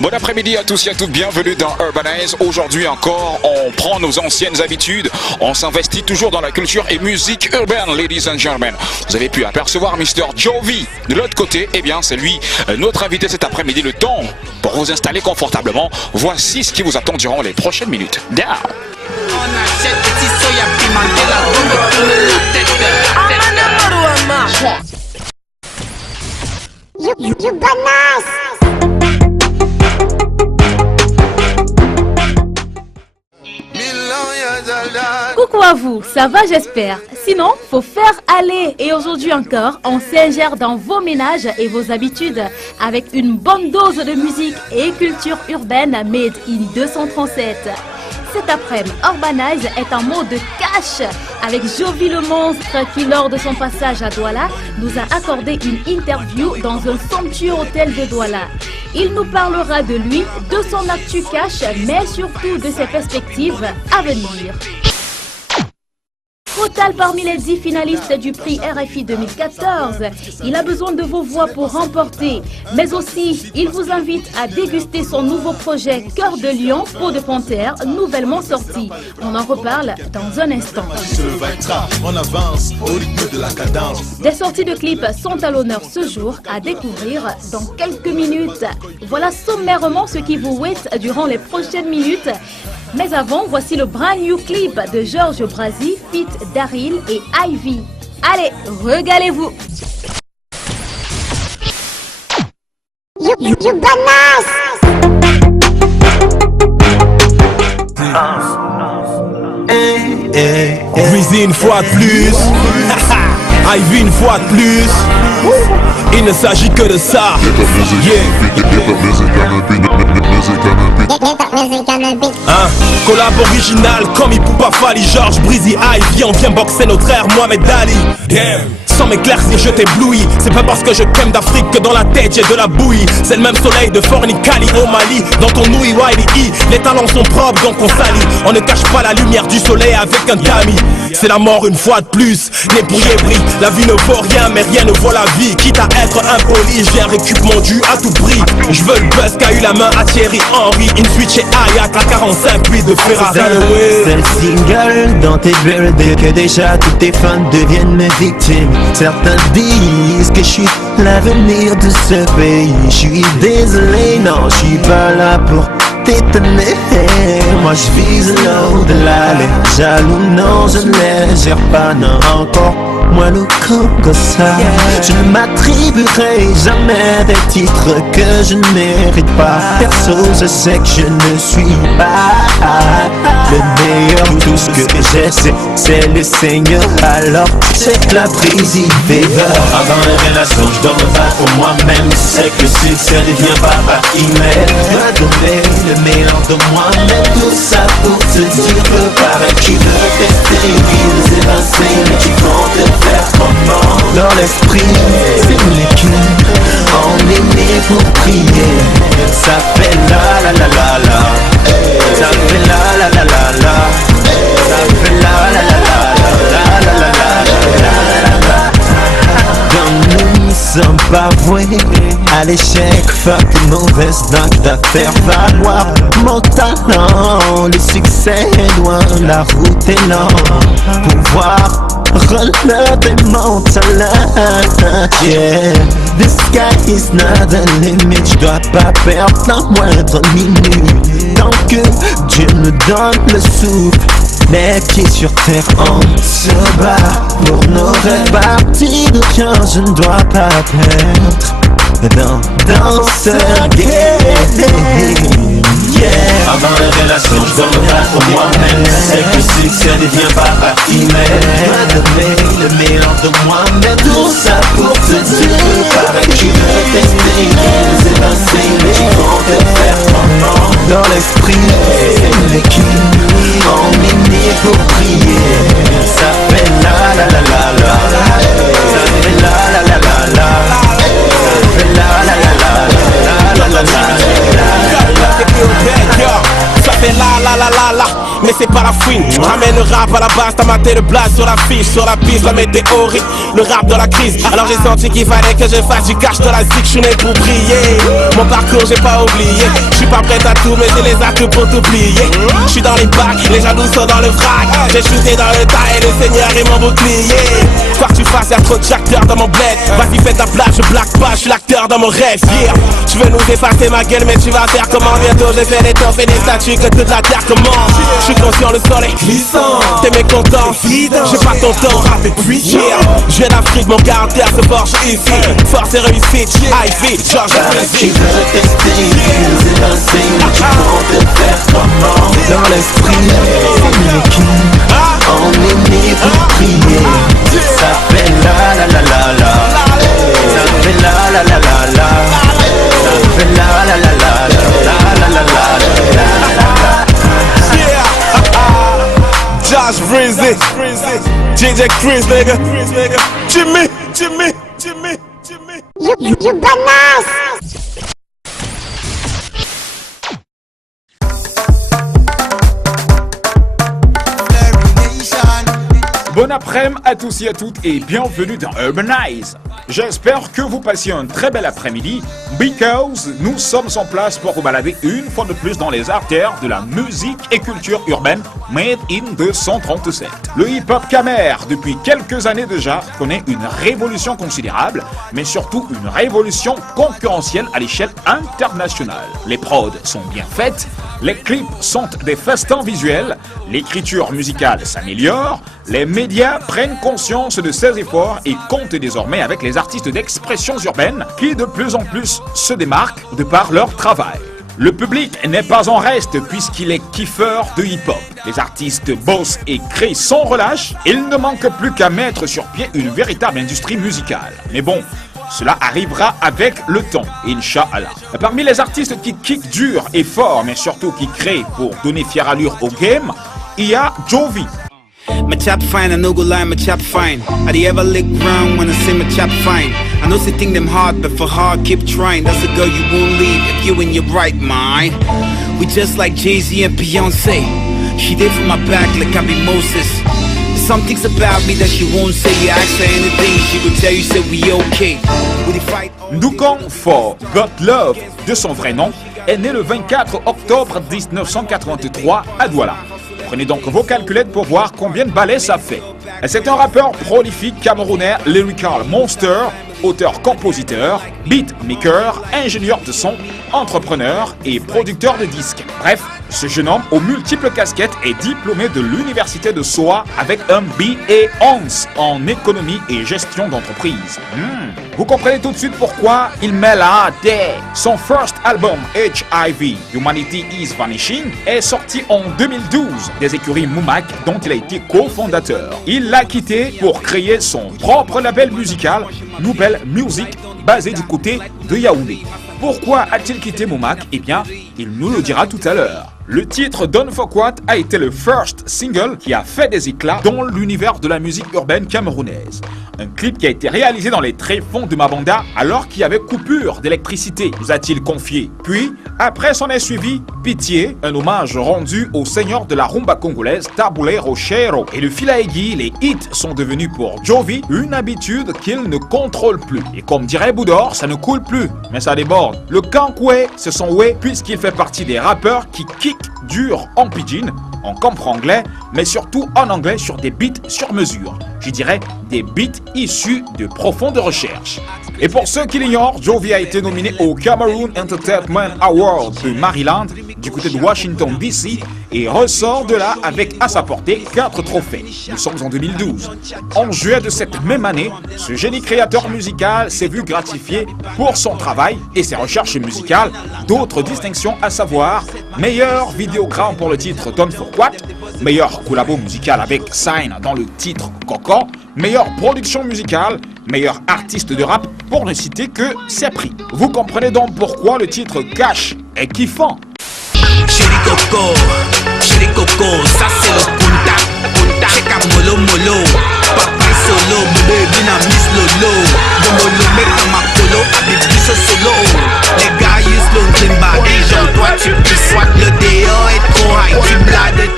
Bon après-midi à tous et à toutes, bienvenue dans Urbanize. Aujourd'hui encore, on prend nos anciennes habitudes, on s'investit toujours dans la culture et musique urbaine, ladies and gentlemen. Vous avez pu apercevoir Mr. Jovi. De l'autre côté, eh bien c'est lui, notre invité cet après-midi. Le temps pour vous installer confortablement. Voici ce qui vous attend durant les prochaines minutes. Down. Coucou à vous, ça va j'espère. Sinon, faut faire aller. Et aujourd'hui encore, on s'ingère dans vos ménages et vos habitudes avec une bonne dose de musique et culture urbaine made in 237. Cet après-midi, Urbanize est en mode cash avec Jovi le monstre qui, lors de son passage à Douala, nous a accordé une interview dans un somptueux hôtel de Douala. Il nous parlera de lui, de son actu cash, mais surtout de ses perspectives à venir. Total parmi les 10 finalistes du prix RFI 2014. Il a besoin de vos voix pour remporter. Mais aussi, il vous invite à déguster son nouveau projet Cœur de Lion, Peau de Panthère, nouvellement sorti. On en reparle dans un instant. Des sorties de clips sont à l'honneur ce jour, à découvrir dans quelques minutes. Voilà sommairement ce qui vous wait durant les prochaines minutes. Mais avant, voici le brand new clip de Georges Brazy, feat Daryl et Ivy. Allez, régalez-vous. Brazy une fois de plus. Ivy une fois de plus. Il ne s'agit que de ça. Collab original comme Ipoupa Fali, Georges Brazy, Ivy. On vient boxer notre frère Mohamed Ali. Sans m'éclaircir je t'éblouis. C'est pas parce que je t'aime d'Afrique que dans la tête j'ai de la bouillie. C'est le même soleil de Fornicali au Mali. Dans ton ouïe Wiley, les talents sont propres donc on salit. On ne cache pas la lumière du soleil avec un tamis. C'est la mort une fois de plus, né pour Yébri. La vie ne vaut rien mais rien ne vaut la vie. Quitte à être impoli, je viens récup mon dû à tout prix. Je veux le buzz qu'a eu la main à Thierry Henry. Une suite chez Hayat, la 45 8 de Ferrari. C'est le single dans tes builds que déjà tous tes fans deviennent mes victimes. Certains disent que je suis l'avenir de ce pays. Je suis désolé, non, je suis pas là pour t'étonner. Moi je vise l'au-delà, les jaloux, non, je ne les gère pas, non, encore moins le que ça. Je ne m'attribuerai jamais des titres que je ne mérite pas. Perso, je sais que je ne suis pas le meilleur. Tout ce que j'ai, c'est le Seigneur. Alors, c'est la Brazy Fever. Avant les relations, je dois me battre pour moi-même. C'est que le succès ne vient pas par email. Je dois donner le meilleur de moi-même. Tout ça pour te dire que pareil, tu veux tester une vie de s'évincer, mais tu comptes te faire comment. Dans l'esprit, c'est nous les cœurs. On est né pour prier. Ça fait la la la la la. Ça fait la sommes pas voués à l'échec. Fuck une mauvaise note à faire valoir mon talent. Le succès est loin, la route est longue. Pouvoir relever mon talent. Yeah, the sky is not the limit. Je dois pas perdre la moindre minute. Tant que Dieu me donne le souffle, les pieds sur terre, on se bat pour nos rêves. Parti de rien, je ne dois pas perdre dans ce game. Yeah. Avant les relations, je dois me battre pour moi-même. C'est que le succès ne vient pas par email. Pas donner le meilleur de moi-même. Tout ça pour te dire, paraît que tu veux tester, nous évincer, qui vont te faire comment. Dans l'esprit, c'est l'équipe, on est né pour prier. Ça fait la la la la la, ça fait la la la la la, ça fait la la la la la la la la. Ça fait la, mais c'est pas la fouine. Je ramène le rap à la base, t'as maté le blast sur la fiche, sur la piste, la météorique, le rap de la crise. Alors j'ai senti qu'il fallait que je fasse du cash de la zik, je suis né pour briller. Mon parcours j'ai pas oublié, je suis pas prêt à tout, mais j'ai les atouts pour t'oublier. Je suis dans les bacs, les jaloux sont dans le vrac. J'ai shooté dans le tas et le Seigneur est mon bouclier. Quoi que tu fasses, y'a trop d'acteurs dans mon bled. Vas-y fais ta place, je blague pas, je suis l'acteur dans mon rêve. Yeah, tu veux nous effacer ma gueule, mais tu vas faire comment? Bientôt j'ai fait des tours, fait des statues que toute la terre commence. Je suis conscient, le sol est glissant. T'es mécontent, j'ai pas ton temps, rap et puis yeah. Je viens d'Afrique, mon caractère se forge ici. Force et réussite, Ivy, George Tu veux tester, nous évincer, tu comptes te faire comment? Dans l'esprit, c'est l'équipe, on est né pour prier. Ça fait la la la la la, ça fait la la la la la, ça fait la la la la la la la la. Josh Breezy, JJ Chris, nigga, Jimmy. You bananas! Bon après-midi à tous et à toutes et bienvenue dans Urbanize. J'espère que vous passez un très bel après-midi because nous sommes en place pour vous balader une fois de plus dans les artères de la musique et culture urbaine made in 237. Le hip-hop Khmer, depuis quelques années déjà, connaît une révolution considérable, mais surtout une révolution concurrentielle à l'échelle internationale. Les prods sont bien faites, les clips sont des festins visuels, l'écriture musicale s'améliore, les médias prennent conscience de ces efforts et comptent désormais avec les artistes d'expressions urbaines qui de plus en plus se démarquent de par leur travail. Le public n'est pas en reste puisqu'il est kiffeur de hip-hop. Les artistes bossent et créent sans relâche. Il ne manque plus qu'à mettre sur pied une véritable industrie musicale. Mais bon, cela arrivera avec le temps, Inch'Allah. Parmi les artistes qui kick dur et fort, mais surtout qui créent pour donner fière allure au game, il y a Jovi. My chap fine, I no go lie, my chap fine. I the ever lick round when I say my chap fine. I know they think them hard, but for hard, keep trying. That's a girl you won't leave if you in your right mind. We just like Jay-Z and Beyonce. She did for my back like I be Moses. There's some things about me that she won't say. You ask her anything, she will tell you, say we okay. We fight. Ndoukan For Got Love, de son vrai nom, est né le 24 octobre 1983 à Douala. Prenez donc vos calculettes pour voir combien de ballets ça fait. C'est un rappeur prolifique camerounais, lyrical monster, auteur-compositeur, beatmaker, ingénieur de son, entrepreneur et producteur de disques. Bref, ce jeune homme aux multiples casquettes est diplômé de l'université de Soa avec un BA en économie et gestion d'entreprise. Vous comprenez tout de suite pourquoi il met la tête. Son first album HIV, Humanity is Vanishing, est sorti en 2012 des écuries Moumak dont il a été cofondateur. Il l'a quitté pour créer son propre label musical, Nouvelle Music, basé du côté de Yaoundé. Pourquoi a-t-il quitté Moumak? Eh bien, il nous le dira tout à l'heure. Le titre Don't Fuck What a été le first single qui a fait des éclats dans l'univers de la musique urbaine camerounaise. Un clip qui a été réalisé dans les tréfonds de Mabanda alors qu'il y avait coupure d'électricité, nous a-t-il confié. Puis, après s'en est suivi Pitié, un hommage rendu au seigneur de la rumba congolaise Taboulé Rochero. Et le fil à aiguille, les hits sont devenus pour Jovi une habitude qu'il ne contrôle plus. Et comme dirait Boudor, ça ne coule plus, mais ça déborde. Le kankoué, c'est son way puisqu'il fait partie des rappeurs qui kick dur en pidgin, en compre anglais, mais surtout en anglais sur des beats sur mesure. Je dirais des beats issus de profondes recherches. Et pour ceux qui l'ignorent, Jovi a été nominé au Cameroon Entertainment Award de Maryland, du côté de Washington DC, et ressort de là avec à sa portée 4 trophées. Nous sommes en 2012. En juillet de cette même année, ce génie créateur musical s'est vu gratifié pour son travail et ses recherches musicales d'autres distinctions, à savoir meilleur vidéogramme pour le titre Don't Fuck What, meilleur collabo musical avec Sign dans le titre Coco, meilleure production musicale, meilleur artiste de rap, pour ne citer que ses prix. Vous comprenez donc pourquoi le titre Cash est kiffant. Chéri Coco, ça c'est le punta, punta, c'est comme molo molo, papa solo, baby na miss lolo, molo meta ma polo, habibi solo, les gars ils l'ont body, genre toi tu peux soit le déo et trop high, tu blades,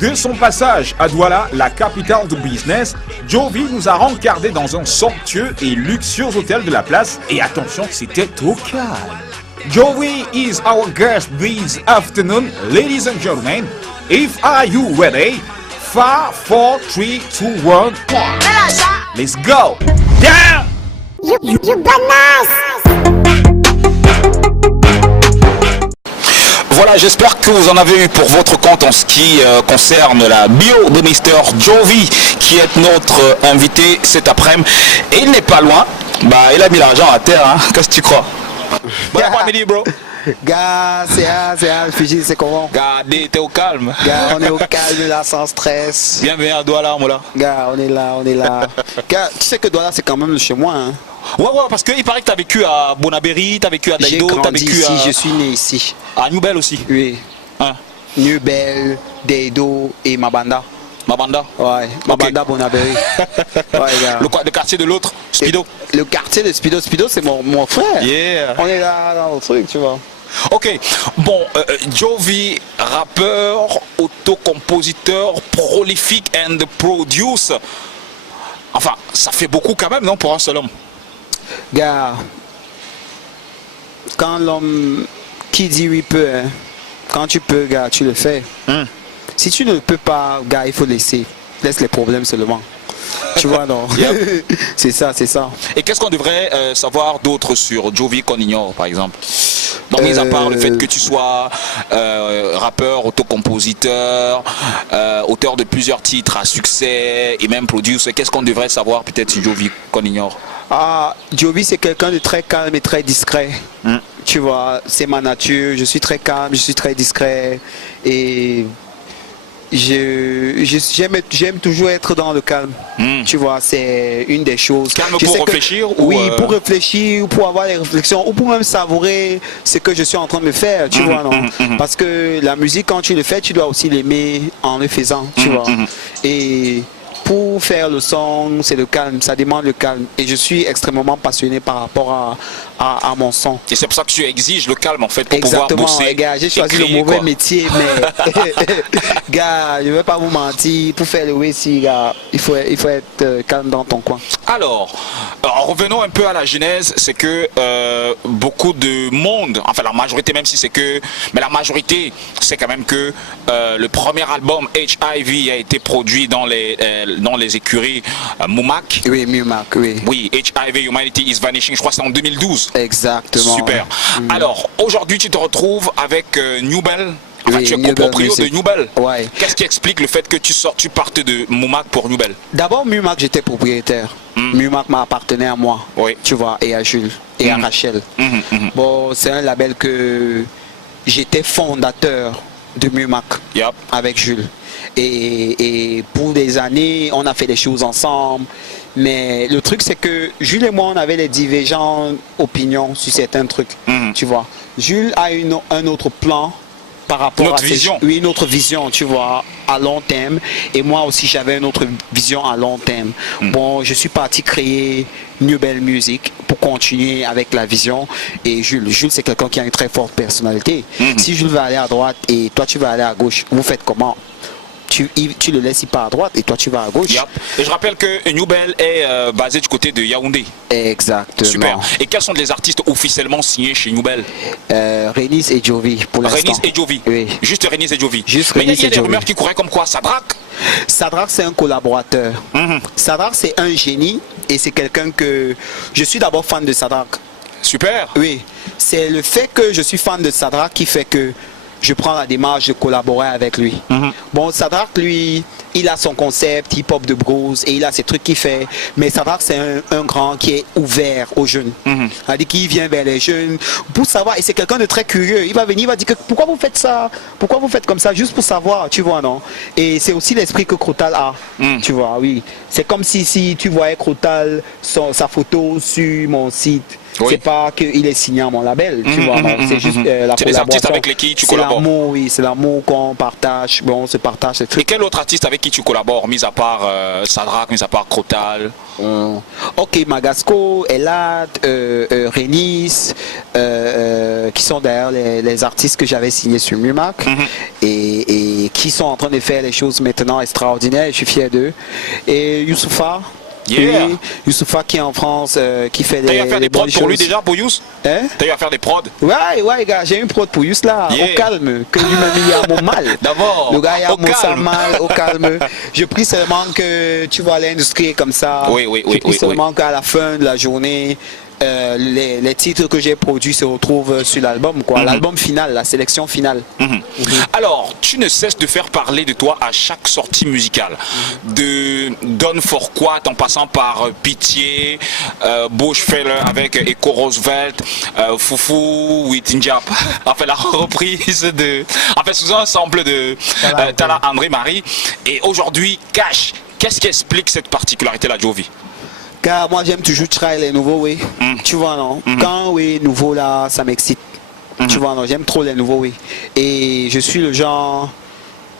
De son passage à Douala, la capitale du business, Jovi nous a rencardé dans un somptueux et luxueux hôtel de la place. Et attention, c'était au calme. Jovi is our guest this afternoon, ladies and gentlemen. If are you ready? 5, 4, 3, 2, 1. Let's go. Down. You Voilà, j'espère que vous en avez eu pour votre compte en ce qui concerne la bio de Mr. Jovi, qui est notre invité cet après-midi. Et il n'est pas loin. Bah, il a mis l'argent à terre, hein. Qu'est-ce que tu crois? Bon après-midi, bro. Gars, Fiji, c'est comment? Gars, t'es au calme. Gars, on est au calme là, sans stress. Bienvenue à Douala, mon là. Gars, on est là. Gars, tu sais que Douala, c'est quand même chez moi, hein. Ouais, parce qu'il paraît que t'as vécu à Bonabéry, t'as vécu à Daïdo, t'as vécu ici, à... je suis né ici. À New Bell aussi. Oui. Hein? New Bell, Daïdo et Mabanda. Mabanda? Ouais, Mabanda, okay. Bonabéry. Ouais, gars. Le quartier de l'autre, Speedo. Et le quartier de Speedo, c'est mon frère. Yeah. On est là dans le truc, tu vois. Ok, bon, Jovi, rappeur, autocompositeur, prolifique and producer. Enfin, ça fait beaucoup quand même, non, pour un seul homme? Gars, quand l'homme qui dit oui peut, hein, quand tu peux, gars, tu le fais. Si tu ne peux pas, gars, il faut laisser. Laisse les problèmes seulement. Tu vois, non? Yep. C'est ça. Et qu'est-ce qu'on devrait savoir d'autre sur Jovi qu'on ignore, par exemple? Donc, mis à part le fait que tu sois rappeur, autocompositeur, auteur de plusieurs titres à succès et même producer, qu'est-ce qu'on devrait savoir peut-être sur Jovi qu'on ignore? Ah, Jovi, c'est quelqu'un de très calme et très discret. Tu vois, c'est ma nature. Je suis très calme, je suis très discret et j'aime toujours être dans le calme. Tu vois, c'est une des choses. Calme pour réfléchir oui, pour réfléchir, pour avoir des réflexions, ou pour même savourer ce que je suis en train de faire, tu vois, non? Parce que la musique, quand tu le fais, tu dois aussi l'aimer en le faisant, tu vois. Et pour faire le son, c'est le calme, ça demande le calme. Et je suis extrêmement passionné par rapport à mon son. Et c'est pour ça que tu exiges le calme en fait pour exactement, pouvoir bosser. Gars, j'ai choisi le mauvais métier, mais gars, je ne vais pas vous mentir, pour faire le Wessi, gars, il faut être calme dans ton coin. Alors, revenons un peu à la genèse, c'est que beaucoup de monde, enfin la majorité même si c'est que, mais la majorité c'est quand même que le premier album HIV a été produit dans les écuries Mumak. Oui, Mumak, oui. Oui, HIV Humanity is Vanishing, je crois que c'est en 2012. Exactement. Super. Alors, aujourd'hui tu te retrouves avec New Bell. Enfin, oui, tu es copropriétaire de New Bell. Ouais. Qu'est-ce qui explique le fait que tu partes de Mumak pour New Bell? D'abord, Mumak, j'étais propriétaire. Mumak m'appartenait à moi, oui. Tu vois, et à Jules, et à Rachel. Bon, c'est un label que j'étais fondateur de Mumak, avec Jules. Et pour des années, on a fait des choses ensemble. Mais le truc, c'est que Jules et moi, on avait des divergentes opinions sur certains trucs. Tu vois, Jules a un autre plan par rapport Notre à vision. Oui, une autre vision, tu vois, à long terme. Et moi aussi, j'avais une autre vision à long terme. Bon, je suis parti créer New Belle Music pour continuer avec la vision. Et Jules, c'est quelqu'un qui a une très forte personnalité. Si Jules va aller à droite et toi, tu vas aller à gauche, vous faites comment? Tu le laisses y part à droite et toi tu vas à gauche. Yep. Et je rappelle que New Belle est basé du côté de Yaoundé. Exactement. Super. Et quels sont les artistes officiellement signés chez New Belle? Renis et Jovi pour l'instant. Renis et Jovi. Oui. Juste Renis et Jovi. Juste Mais il y Renis a et des Jovi. rumeurs qui couraient comme quoi Sadrak. Sadrak, c'est un collaborateur. Sadrak, c'est un génie et c'est quelqu'un que je suis d'abord fan de Sadrak. Super. Oui, c'est le fait que je suis fan de Sadrak qui fait que je prends la démarche de collaborer avec lui. Bon, Sadrak, lui, il a son concept hip-hop de blues et il a ses trucs qu'il fait. Mais Sadrak, c'est un grand qui est ouvert aux jeunes. C'est-à-dire qu'il vient vers les jeunes pour savoir. Et c'est quelqu'un de très curieux. Il va venir, il va dire que pourquoi vous faites ça? Pourquoi vous faites comme ça? Juste pour savoir, tu vois, non? Et c'est aussi l'esprit que Crotal a. Tu vois, oui. C'est comme si tu voyais Crotal, sa photo sur mon site. Oui. C'est pas qu'il est signé à mon label, tu vois, non, c'est juste la C'est des artistes collaboration. avec lesquels tu collabores. C'est l'amour, oui, c'est l'amour qu'on partage, bon, on se partage ces Et trucs. quel autre artiste avec qui tu collabores, mis à part Sadrak, mis à part Crotal? Ok, Magasco, Elad, Renis, qui sont d'ailleurs les artistes que j'avais signés sur Mumac et qui sont en train de faire les choses maintenant extraordinaires, je suis fier d'eux. Et Youssoufa. Yeah. Oui, Youssoufa qui est en France, qui fait T'as eu à faire des prods bonnes pour lui choses. déjà, pour Youss? Hein? T'as eu à faire des prods? Ouais, gars, j'ai une prod pour Youss là, Yeah. au calme, que lui-même il a mon mal. D'abord, Le gars il a au mon ça calme. mal, au calme. Je prie seulement que, tu vois, l'industrie est comme ça. Oui, oui, oui, Je prie oui, seulement qu'à la fin de la journée, les titres que j'ai produits se retrouvent sur l'album, quoi. L'album final, la sélection finale. Alors, tu ne cesses de faire parler de toi à chaque sortie musicale. De Don Forquat en passant par Pitié, Bushfeller avec Echo Roosevelt, Foufou with Njap. Enfin, la reprise de. Enfin, sous un sample de Tala André Marie. Et aujourd'hui, Cash. Qu'est-ce qui explique cette particularité-là, Jovi? Car moi j'aime toujours try les nouveaux, oui. Tu vois, non? Quand, oui, nouveau là, ça m'excite. Tu vois, non? J'aime trop les nouveaux, oui. Et je suis le genre.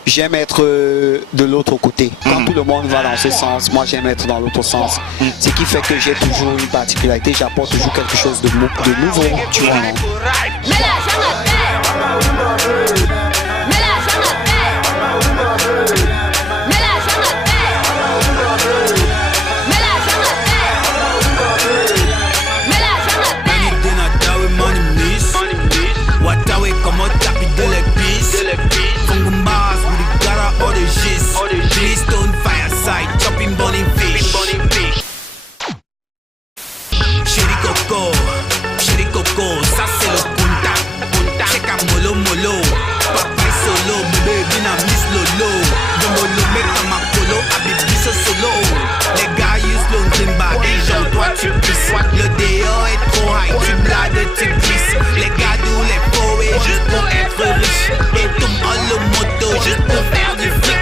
J'aime être de l'autre côté. Quand tout le monde va dans ce sens, moi j'aime être dans l'autre sens. Ce qui fait que j'ai toujours une particularité, j'apporte toujours quelque chose de nouveau. Tu vois, non? Ça c'est le punta, check a molo molo, papa solo, bébé bina miss lolo, de molo mec ma colo, habibi solo. Les gars use l'ongine body, genre toi tu pisses, le déo est trop high, tu blades, tu glisses. Les gars d'où les poètes juste pour être riche, et tout le moto juste pour faire du fric.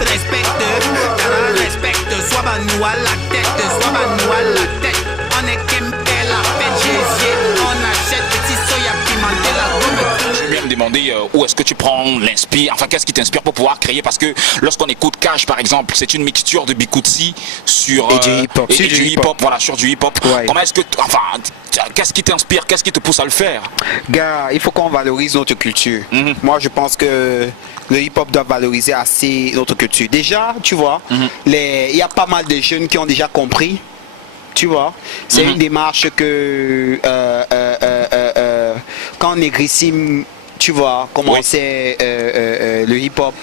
Respecte, t'as respecte, soit banou à la tête, soit banou à la tête. On est Kempé, la fête Jésus, on achète petit soya pimenté, la gomme. Je viens me demander où est-ce que tu prends l'inspire, enfin qu'est-ce qui t'inspire pour pouvoir créer, parce que lorsqu'on écoute Cash par exemple, c'est une mixture de Bikutsi sur Et du hip-hop. et Sur du du hip-hop, hip-hop. voilà, sur du hip-hop. Ouais. Comment est-ce que, enfin, qu'est-ce qui t'inspire, qu'est-ce qui te pousse à le faire? Gars, il faut qu'on valorise notre culture. Moi, je pense que le hip-hop doit valoriser assez notre culture. Déjà, tu vois, il y a pas mal de jeunes qui ont déjà compris. Tu vois, c'est une démarche que quand Négrissime, tu vois, commençait le hip-hop,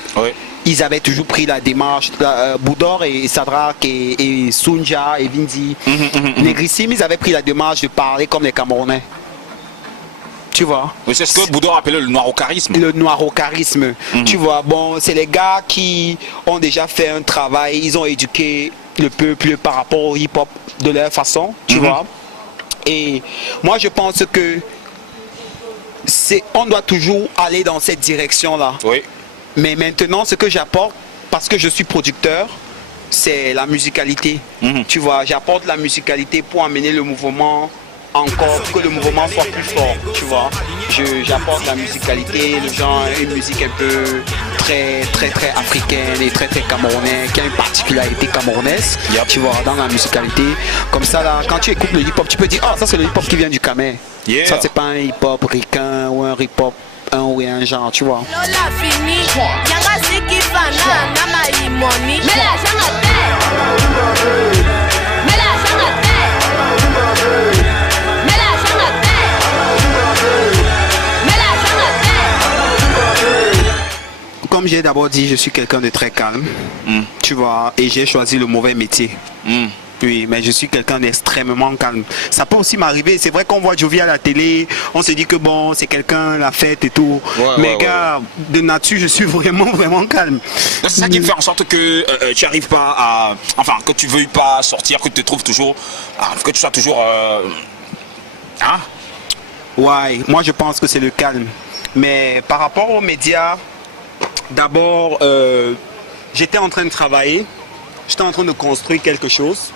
ils avaient toujours pris la démarche. Boudor et Sadrak et Sunja et Vinzi, Négrissime, ils avaient pris la démarche de parler comme les Camerounais. Tu vois. Oui, c'est ce que Boudor appelait le noir-au-charisme. Le noir-au-charisme. Tu vois, bon, c'est les gars qui ont déjà fait un travail, ils ont éduqué le peuple par rapport au hip-hop de leur façon, tu vois. Et moi, je pense que on doit toujours aller dans cette direction-là. Oui. Mais maintenant, ce que j'apporte, parce que je suis producteur, c'est la musicalité. Tu vois, j'apporte la musicalité pour amener le mouvement encore que le mouvement soit plus fort, tu vois. J'apporte la musicalité, le genre, une musique un peu très africaine et très camerounaise, qui a une particularité camerounaise, tu vois, dans la musicalité. Comme ça, là, quand tu écoutes le hip-hop, tu peux dire, ah, ça c'est le hip-hop qui vient du Camer. Ça, c'est pas un hip-hop ricain ou un hip-hop ou un genre, tu vois. Comme j'ai d'abord dit, je suis quelqu'un de très calme, tu vois, et j'ai choisi le mauvais métier. Oui, mais je suis quelqu'un d'extrêmement calme. Ça peut aussi m'arriver. C'est vrai qu'on voit Jovi à la télé, on se dit que bon, c'est quelqu'un, la fête et tout. Mais gars, de nature, je suis vraiment calme. C'est ça qui fait en sorte que tu n'arrives pas à... Enfin, que tu ne veuilles pas sortir, que tu te trouves toujours... que tu sois toujours... Hein? Ouais, moi je pense que c'est le calme. Mais par rapport aux médias, d'abord, j'étais en train de travailler. J'étais en train de construire quelque chose.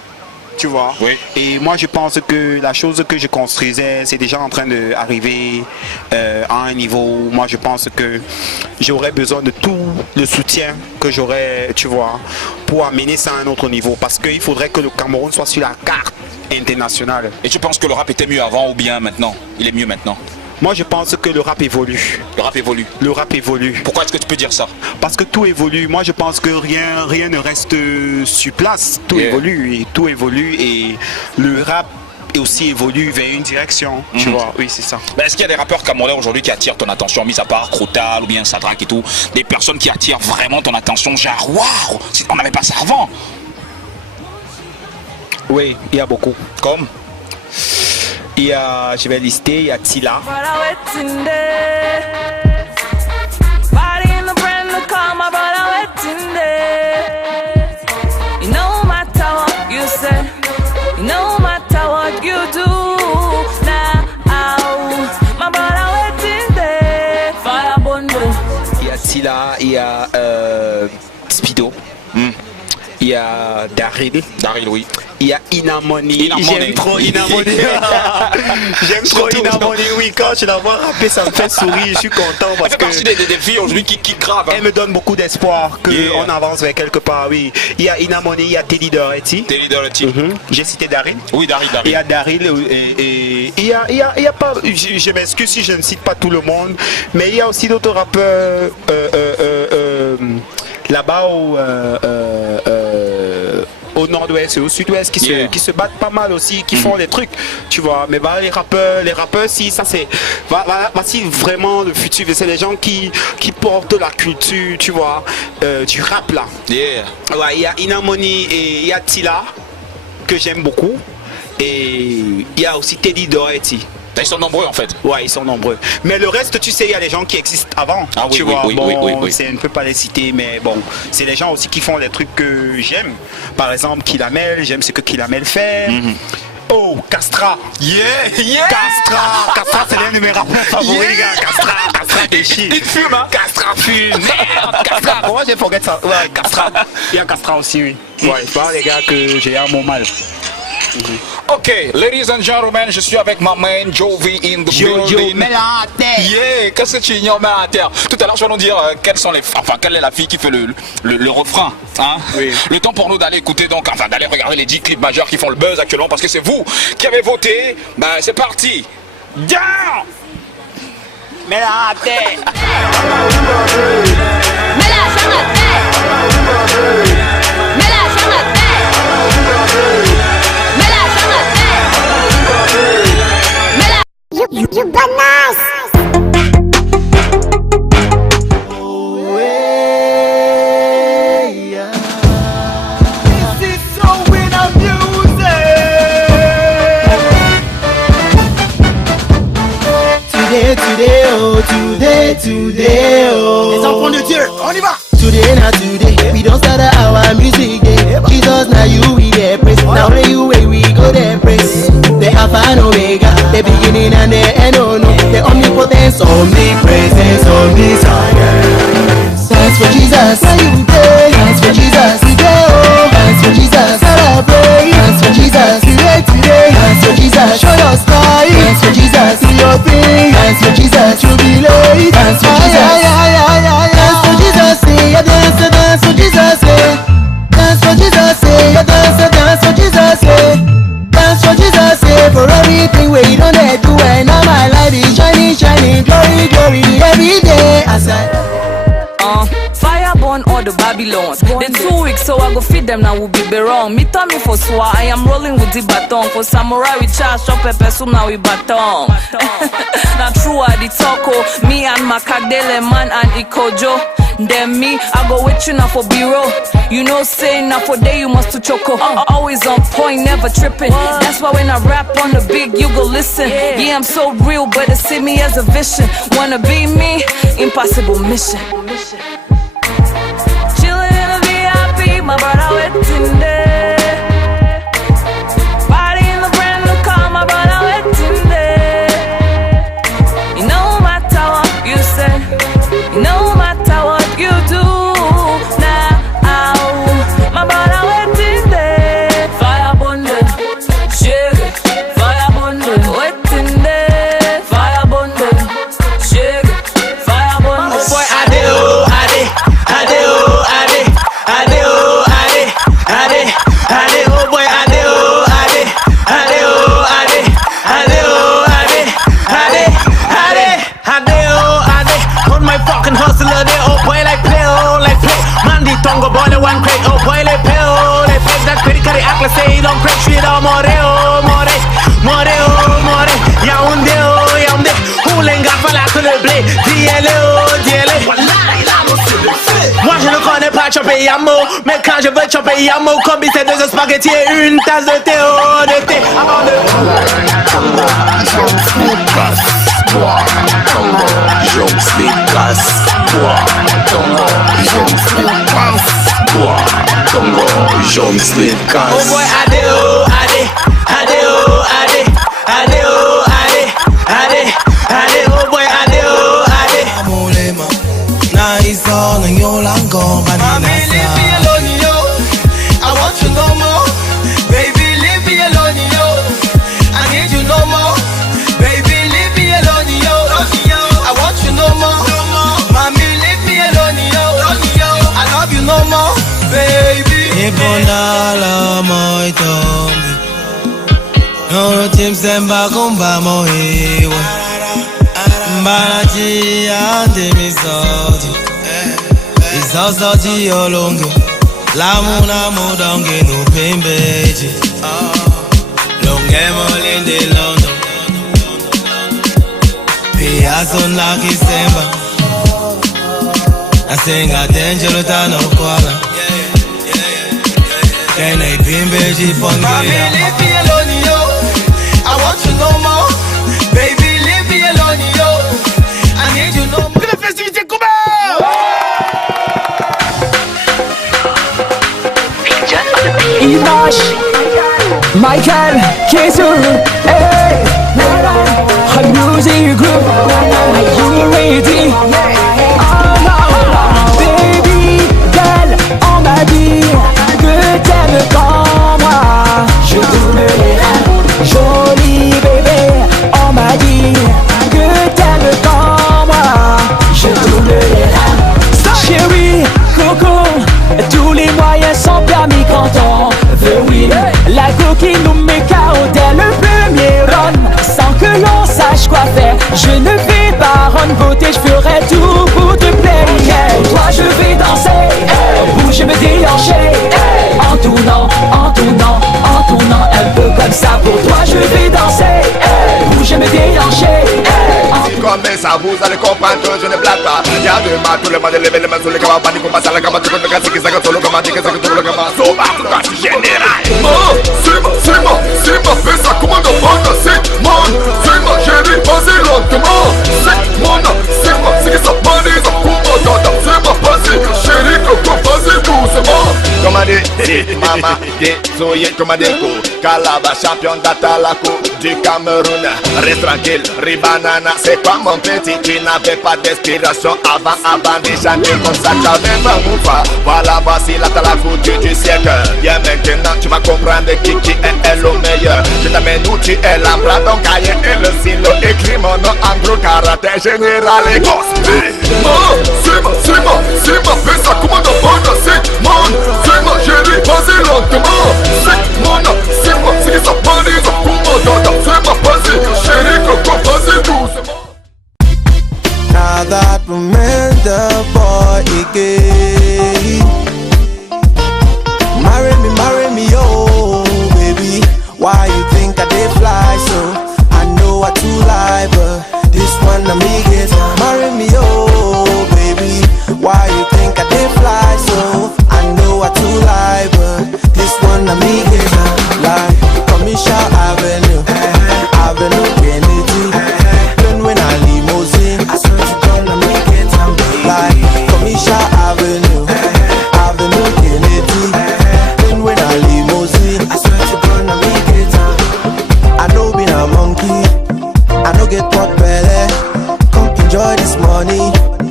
Tu vois. Oui. Et moi je pense que la chose que je construisais, c'est déjà en train d'arriver à un niveau où moi je pense que j'aurais besoin de tout le soutien que j'aurais, tu vois, pour amener ça à un autre niveau. Parce qu'il faudrait que le Cameroun soit sur la carte internationale. Et tu penses que le rap était mieux avant ou bien maintenant? Il est mieux maintenant? Moi je pense que le rap évolue. Le rap évolue. Le rap évolue. Pourquoi est-ce que tu peux dire ça? Parce que tout évolue. Moi je pense que rien ne reste sur place. Tout évolue et tout évolue et le rap aussi évolue vers une direction. Tu vois, oui c'est ça. Mais est-ce qu'il y a des rappeurs camerounais aujourd'hui qui attirent ton attention, mis à part Crotal ou bien Sadrak et tout? Des personnes qui attirent vraiment ton attention, genre waouh, on n'avait pas ça avant? Oui, il y a beaucoup. Comme? Il y a, je vais lister, il y a Tila. Il y a Tila, il y a Speedo. Il y a Daryl. Daryl, oui. Il y a Inamoni. J'aime trop Inamoni. J'aime trop Inamoni. Oui, quand je la vois rapper, ça me fait sourire. Je suis content parce que. C'est des filles aujourd'hui qui gravent. Elle me donne beaucoup d'espoir qu'on avance vers quelque part. Oui. Il y a Inamoni, il y a Teddy Doherty. Teddy Doherty. J'ai cité Daryl. Oui, Daryl. Il y a Daryl et il y a pas. Je m'excuse si je ne cite pas tout le monde, mais il y a aussi d'autres rappeurs là-bas au nord-ouest et au sud-ouest qui se battent pas mal aussi, qui font des trucs, tu vois. Mais bah, les rappeurs, si ça c'est, voici vraiment le futur. C'est les gens qui portent la culture, tu vois, du rap là. Ouais, il y a Inamoni et il y a Tila que j'aime beaucoup et il y a aussi Teddy Doherty. Ils sont nombreux en fait. Ouais, ils sont nombreux. Mais le reste, tu sais, il y a des gens qui existent avant. Ah, oui, tu vois, oui, je ne peux pas les citer, mais bon, c'est les gens aussi qui font les trucs que j'aime. Par exemple, Kilamel, j'aime ce que Kilamel fait. Oh, Castra. Castra, c'est l'un de mes rappeurs favoris, gars. Castra déchire. Il fume, hein. Castra fume. Merde, Castra. Comment j'ai forget ça? Ouais, Castra. Il y a Castra aussi, oui. Ouais, c'est pas les gars que j'ai un mot mal. Ok, ladies and gentlemen, je suis avec ma man Jovi in the building. Mets-la à terre. Yeah, qu'est-ce que tu ignores, mets à terre. Tout à l'heure, je vais nous dire quelle est la fille qui fait le refrain. Hein? Oui. Le temps pour nous d'aller écouter, donc, enfin d'aller regarder les 10 clips majeurs qui font le buzz actuellement, parce que c'est vous qui avez voté. Ben, c'est parti. Down. Mets-la à terre. You got nice. Oh, yeah. This is so winner music. Today, oh. Les enfants de Dieu, on y va. Today, not today. We don't start our music day. Jesus, now you we there praise. Now when you way we go there praise. The Alpha and Omega, the beginning and the end. Oh no, the omnipotence, omnipresence, omniscience. Dance for Jesus, dance for Jesus, dance for Jesus, celebrate. Dance for Jesus, today, dance for Jesus. Show your star. Babylon. The 2 weeks, so I go feed them, now will be wrong. Me tell me for swa, I am rolling with the baton. For samurai we charge, shop pepper soup, now we baton. Now true I the talko, me and Makadele man and Ikojo. Then me, I go with you now for bureau. You know, saying now for day you must to choco. Always on point, never tripping. That's why when I rap on the big, you go listen. Yeah, I'm so real, but they see me as a vision. Wanna be me? Impossible mission. Chillin' in a VIP, my brother waiting there. Party in the brand new car, my brother waiting there. You know matter what you say, you know matter what you do now. My brother waiting there. Fire bundle, shake it. Fire bundle, waiting there. Fire bundle, shake it. Fire bundle. Oh boy, I do, oh boy, I do. On my fucking hustler, they oh boy like play. Man, the tongue boy, the one crate, oh boy, they play. That pretty carry act like say don't crack shit, oh more. Yaoundé, Oulenga, fala que le blé, DLE. Moi je ne connais pas chopper Yamo, mais quand je veux chopper Yamo, combi c'est 2 spaghettis et une tasse de thé, avant de oh boy, adeo, oh boy, adeo. Nice on and you're long gone, but mommy, leave me alone, yo. I want you no more. Baby, leave me alone, yo. I need you no more. Baby, leave me alone, yo. I want you no more. Mommy, leave me alone, yo. I love you no more, baby. Ibonala moi tombe. No team semba kumba moiwa. Mbanaji ande misodi. Isosodi olonge. Lamuna modonge no pembeji. Longe molinde London. Piazon la kisemba. Asenga dangerous tano kwala. Can I pembeji pongea? Mommy, leave me alone, yo. I want you no more. Baby, leave me alone, yo. I need you no more. Que la festivité commence! Image, Michael, Kessel, hey, a music group, are you ready? Baby, girl, on m'a dit que t'aimes comme moi. Je tourne les reins, joli bébé, on m'a dit que t'aimes comme moi. Je tourne les reins, chérie, coco, tous les moyens sont permis quand on veut, oui. La coquille nous met KO dès le premier run, sans que l'on sache quoi faire. Je ne vais pas run beauté, je ferai tout pour te plaire. Hey, toi je vais danser, hey, bouger, me déhancher, hey, en tournant, un peu comme ça. Pour toi je vais danser, hey, bouger, me déhancher, hey, comme ça, vous allez comprendre que je ne blague pas. Y'a deux mains, tout le monde lève les mains sur les camas. Pas dit qu'on passe à la cama, tu connais qu'à ce qui s'agit sur le cama, tu connais que le cama. So, bah, tout cas, général. C'est ma fais ça, comment on va danser? C'est ma chérie, vas-y lentement. C'est ça, mani, ça couvre dans c'est ma passée. Chérie, coco, vas-y doucement. Commandez, maman, désolé, commandez, Calaba, champion d'Atalaco du Cameroun. Reste tranquille, ribanana, c'est pas mon petit. Tu n'avais pas d'inspiration avant de chanter comme ça. T'avais pas mon pas. Voilà, voici l'Atalaco du siècle. Bien maintenant, tu vas comprendre qui est le meilleur. Je t'amène où tu es là, bras, ton cahier et le stylo. Écris mon nom en gros, caractère général et gosse. C'est ma, fais ça, comment on va danser? C'est ma chérie, vas-y lentement. C'est moi, c'est ça, mani, ça couvre dans c'est ma passée. Chérie, coco, vas-y doucement. Now that remember boy again. forget what belly. Come enjoy this money,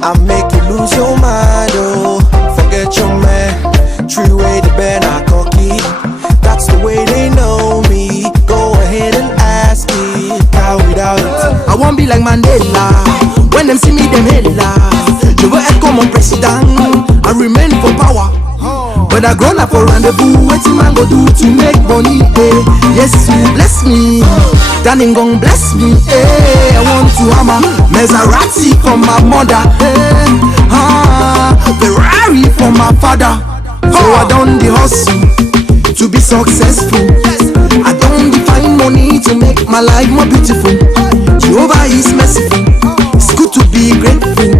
I make you lose your mind, oh. Forget your man, true way the band I cocky. That's the way they know me. Go ahead and ask me, how without it. I won't be like Mandela. When them see me, them hella. Je veux être comme mon président and remain for power. But I grown up for rendezvous. What man go do to make money? Eh? Yes, you bless me. Danny gon' bless me. Eh? I want to hammer Maserati for my mother. Eh? Ferrari for my father. So I done the hustle to be successful. I don't find money to make my life more beautiful. Jehovah is merciful. It's good to be grateful.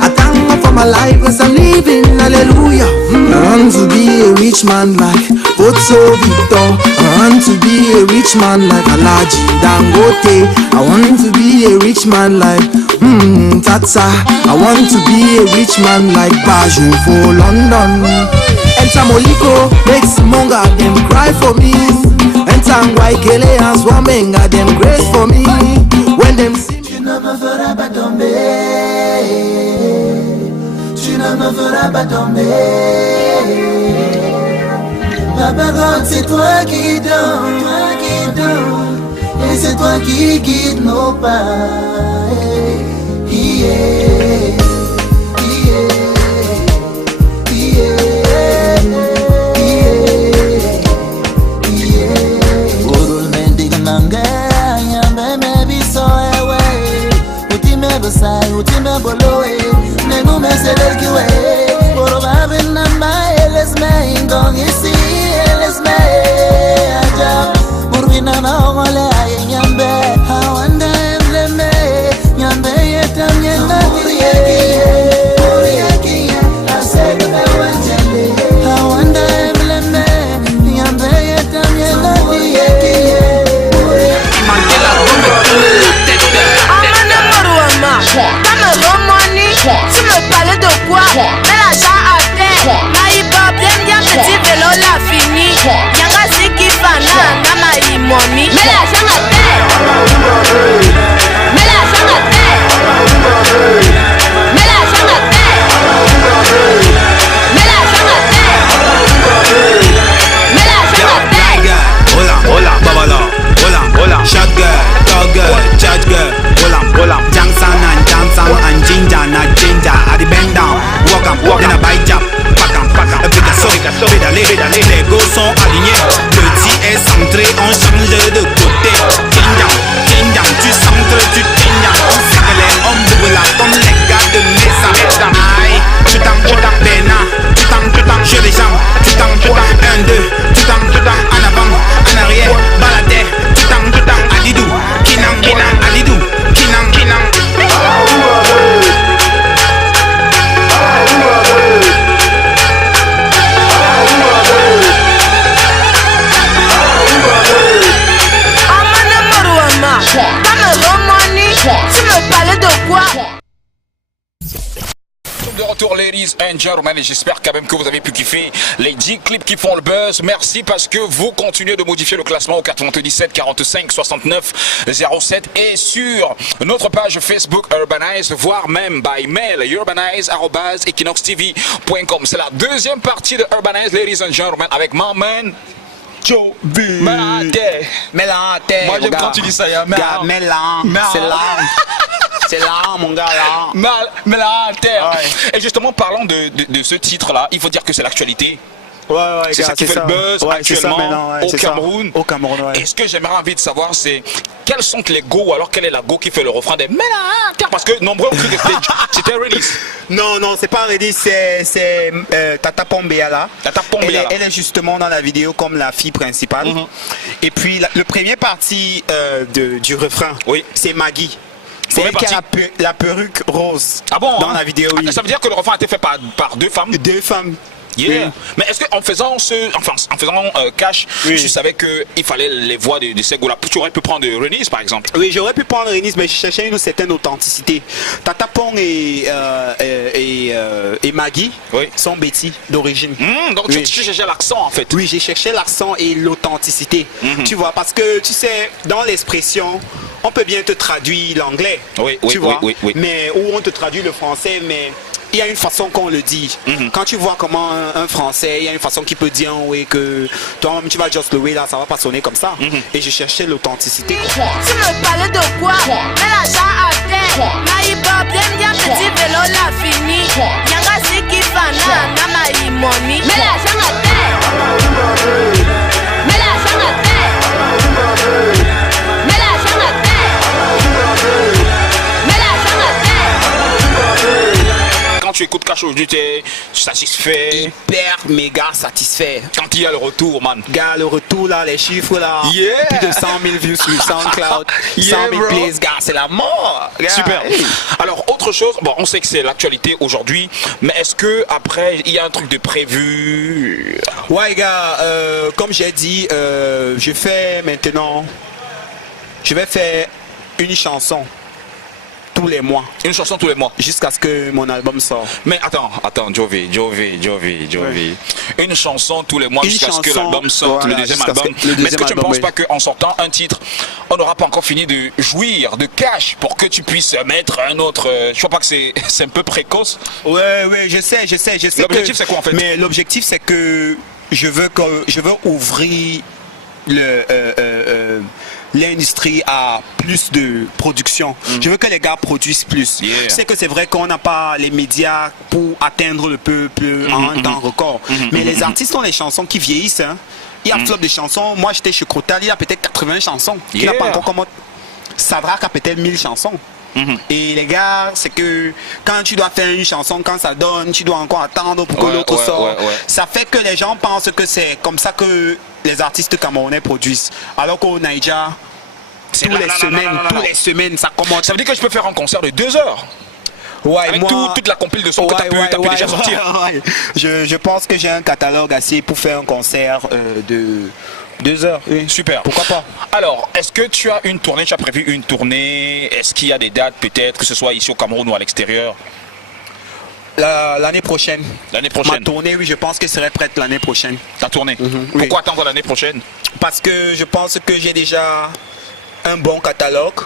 I thank God for my life as I'm living. Hallelujah. I want to be a rich man like Otso Victor. I want to be a rich man like Alaji Dangote. I want to be a rich man like Tata. I want to be a rich man like Bajo for London. Enter Moliko, make Simonga, them cry for me. Enter Ngwaikele and Swamenga, them grace for me. When them see me, tu ne me feras pas tomber. Tu ne me feras pas tomber. Ma parole, c'est toi qui donne, et c'est toi qui guide nos pas. Yeah. Ultima boloe, nengu mesele kiwe. Borobabe nama elesme ingong isi elesme aja. Murbina na ongole aye nyambe, hawanda emleme nyambe yetam nyenda kuriye asege bewanjele. Hawanda emleme nyambe yetam nyenda kuriye. Tu me parlais de quoi? Mets l'argent à terre. Maïba, bien petit vélo l'a fini. Yanga Siki Fana, Namaï Momi. Mets l'argent à terre. Mets l'argent à terre. Mets l'argent à terre. Mets l'argent à terre. Mets l'argent à terre. Hola, babala. Hola, shot girl, dog girl, judge girl. Hola, Jangsan and ginger, na ginger. I the bend down, walk then I bite jump, pack 'em. Pédaler, les go sont alignés. Petit est centré, on change de côté. Ginger, tu centres, tu tignes. On sait que les hommes de la comme les gars de Mesa. Aïe, tu t'en, Bena. Tu t'en, je les jambes. Tu t'en, 1, 2, tu t'en, en avant, en arrière, balade. Tu t'en, Alidou, Kinang, Alidou, Kinang. Tu me parlais de quoi? De retour, ladies and gentlemen, et j'espère quand même que vous avez pu kiffer les 10 clips qui font le buzz. Merci parce que vous continuez de modifier le classement au 97 45 69 07 et sur notre page Facebook Urbanize, voire même by mail urbanize@equinoxtv.com. C'est la deuxième partie de Urbanize, ladies and gentlemen, avec my man Joe V. Mélante. Moi j'aime quand tu dis ça, ya. Mélante. C'est là. C'est là, mon gars, là. Mélante. Ouais. Et justement, parlons de ce titre-là. Il faut dire que c'est l'actualité. Ouais, c'est ça qui fait le buzz actuellement au Cameroun. Au Cameroun, ouais. Et ce que j'aimerais envie de savoir, c'est quels sont les go, ou alors quelle est la go qui fait le refrain des Mélante? Parce que nombreux ont cru que c'était release. Non, c'est pas release, c'est Tata Pombea là. Tata Pombea. Elle est justement dans la vidéo comme la fille principale. Et puis le premier parti du refrain, c'est Maggie. C'est elle qui a la perruque rose. Ah bon? Dans la vidéo, oui. Ça veut dire que le refrain a été fait par deux femmes? Deux femmes. Yeah. Mais est-ce qu'en faisant Cash, tu savais qu'il fallait les voix de Segola? Tu aurais pu prendre Renise par exemple? Oui, j'aurais pu prendre Renise, mais je cherchais une certaine authenticité. Tata Pong et Maggie sont Betty d'origine. Donc tu cherchais l'accent en fait? Oui, j'ai cherché l'accent et l'authenticité. Tu vois, parce que tu sais, dans l'expression, on peut bien te traduire l'anglais. Tu vois, mais où on te traduit le français, mais il y a une façon qu'on le dit. Quand tu vois comment un français, il y a une façon qui peut dire oui que toi-même tu vas just le oui là, ça va pas sonner comme ça. Et je cherchais l'authenticité. Tu me parles de quoi? Mets l'argent à terre. Maïba, bien petit vélo la fini. Yanga si qui fana, na maïmoni. Mets l'argent à terre. Mets l'argent à terre. Mets l'argent à terre. Mets l'argent à terre. Quand tu écoutes Cash aujourd'hui, tu es satisfait? Hyper méga satisfait. Quand il y a le retour, man. Gars, le retour là, les chiffres là. Plus de 100 000 views sur SoundCloud. 100 000 plays, gars, c'est la mort. Gars. Super. Alors, autre chose, bon, on sait que c'est l'actualité aujourd'hui, mais est-ce que après il y a un truc de prévu? Ouais, gars, comme j'ai dit, je vais faire une chanson tous les mois. Une chanson tous les mois? Jusqu'à ce que mon album sorte. Mais attends, Jovi. Une chanson tous les mois jusqu'à ce que l'album sorte, voilà, le deuxième album. Mais est-ce que tu ne penses pas qu'en sortant un titre, on n'aura pas encore fini de jouir de Cash pour que tu puisses mettre un autre? Je crois pas que c'est un peu précoce. Ouais, je sais. L'objectif c'est quoi en fait? Mais l'objectif c'est que je veux ouvrir l'industrie à plus de production. Je veux que les gars produisent plus. Je sais que c'est vrai qu'on n'a pas les médias pour atteindre le peuple en un temps record. Mais les artistes ont les chansons qui vieillissent. Il y a flop de chansons. Moi j'étais chez Crotal, il y a peut-être 80 chansons. Il n'a pas encore comme Sadrak a peut-être 1000 chansons. Et les gars, c'est que quand tu dois faire une chanson, quand ça donne, tu dois encore attendre pour que l'autre sorte. Ça fait que les gens pensent que c'est comme ça que les artistes camerounais produisent. Alors qu'au Nigeria, tous les semaines, ça commence. Ça veut dire que je peux faire un concert de 2 heures? Ouais, avec toute la compile de sons que tu as pu déjà sortir. Je pense que j'ai un catalogue assez pour faire un concert de 2 heures. Oui. Super. Pourquoi pas? Alors, est-ce que tu as une tournée? Tu as prévu une tournée? Est-ce qu'il y a des dates peut-être, que ce soit ici au Cameroun ou à l'extérieur? L'année prochaine. L'année prochaine. Ma tournée, oui, je pense que serait prête l'année prochaine. Ta tournée? Pourquoi attendre l'année prochaine? Parce que je pense que j'ai déjà un bon catalogue.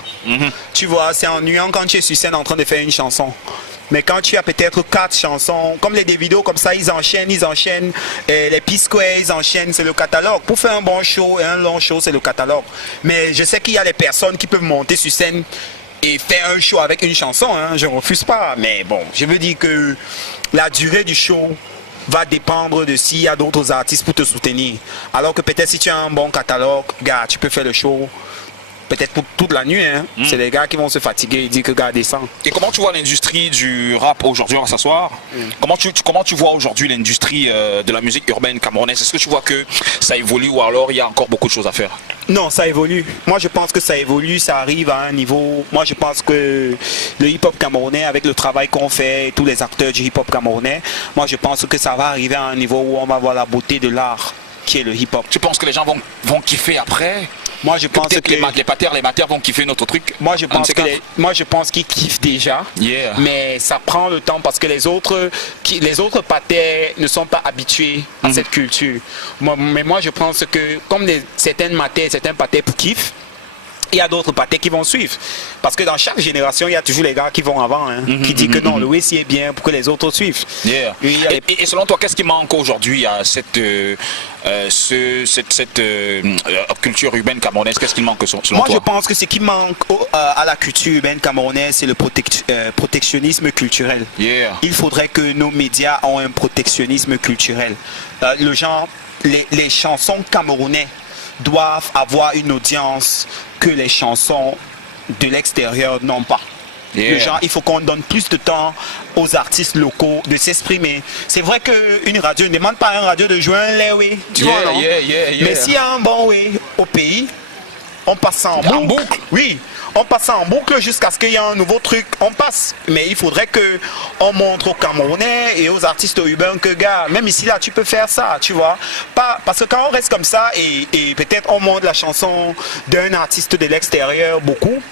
Tu vois, c'est ennuyant quand tu es sur scène en train de faire une chanson. Mais quand tu as peut-être 4 chansons, comme les vidéos comme ça, ils enchaînent, les P-Square, ils enchaînent, c'est le catalogue. Pour faire un bon show et un long show, c'est le catalogue. Mais je sais qu'il y a des personnes qui peuvent monter sur scène et faire un show avec une chanson, je ne refuse pas. Mais bon, je veux dire que la durée du show va dépendre de s'il y a d'autres artistes pour te soutenir. Alors que peut-être si tu as un bon catalogue, gars, tu peux faire le show peut-être pour toute la nuit. C'est les gars qui vont se fatiguer et dire que gars descend. Et comment tu vois l'industrie du rap aujourd'hui? On va s'asseoir. Comment tu vois aujourd'hui l'industrie de la musique urbaine camerounaise? Est-ce que tu vois que ça évolue ou alors il y a encore beaucoup de choses à faire? Non, ça évolue. Moi je pense que ça évolue, ça arrive à un niveau. Moi je pense que le hip-hop camerounais, avec le travail qu'on fait, tous les acteurs du hip-hop camerounais, moi je pense que ça va arriver à un niveau où on va voir la beauté de l'art qui est le hip-hop. Tu penses que les gens vont kiffer après? Moi je pense que les patères vont kiffer notre truc. Moi je pense qu'ils kiffent déjà. Mais ça prend le temps parce que les autres patères ne sont pas habitués à cette culture. Mais moi je pense que comme certains patères kiffent, il y a d'autres pâtés qui vont suivre. Parce que dans chaque génération, il y a toujours les gars qui vont avant, qui disent que non, le Wessi est bien pour que les autres suivent. Et selon toi, qu'est-ce qui manque aujourd'hui à cette culture urbaine camerounaise? Qu'est-ce qui manque selon toi? Moi, je pense que ce qui manque à la culture urbaine camerounaise, c'est le protectionnisme culturel. Il faudrait que nos médias aient un protectionnisme culturel. Les chansons camerounaises doivent avoir une audience que les chansons de l'extérieur n'ont pas. Il faut qu'on donne plus de temps aux artistes locaux de s'exprimer. C'est vrai qu'une radio ne demande pas à un radio de jouer un lait, tu vois, non? Mais s'il y a un bon way au pays, on passe ça en boucle. Oui, on passe ça en boucle jusqu'à ce qu'il y ait un nouveau truc, on passe. Mais il faudrait que on montre aux Camerounais et aux artistes urbains que, gars, même ici, là, tu peux faire ça, tu vois. Pas, parce que quand on reste comme ça et peut-être on montre la chanson d'un artiste de l'extérieur beaucoup,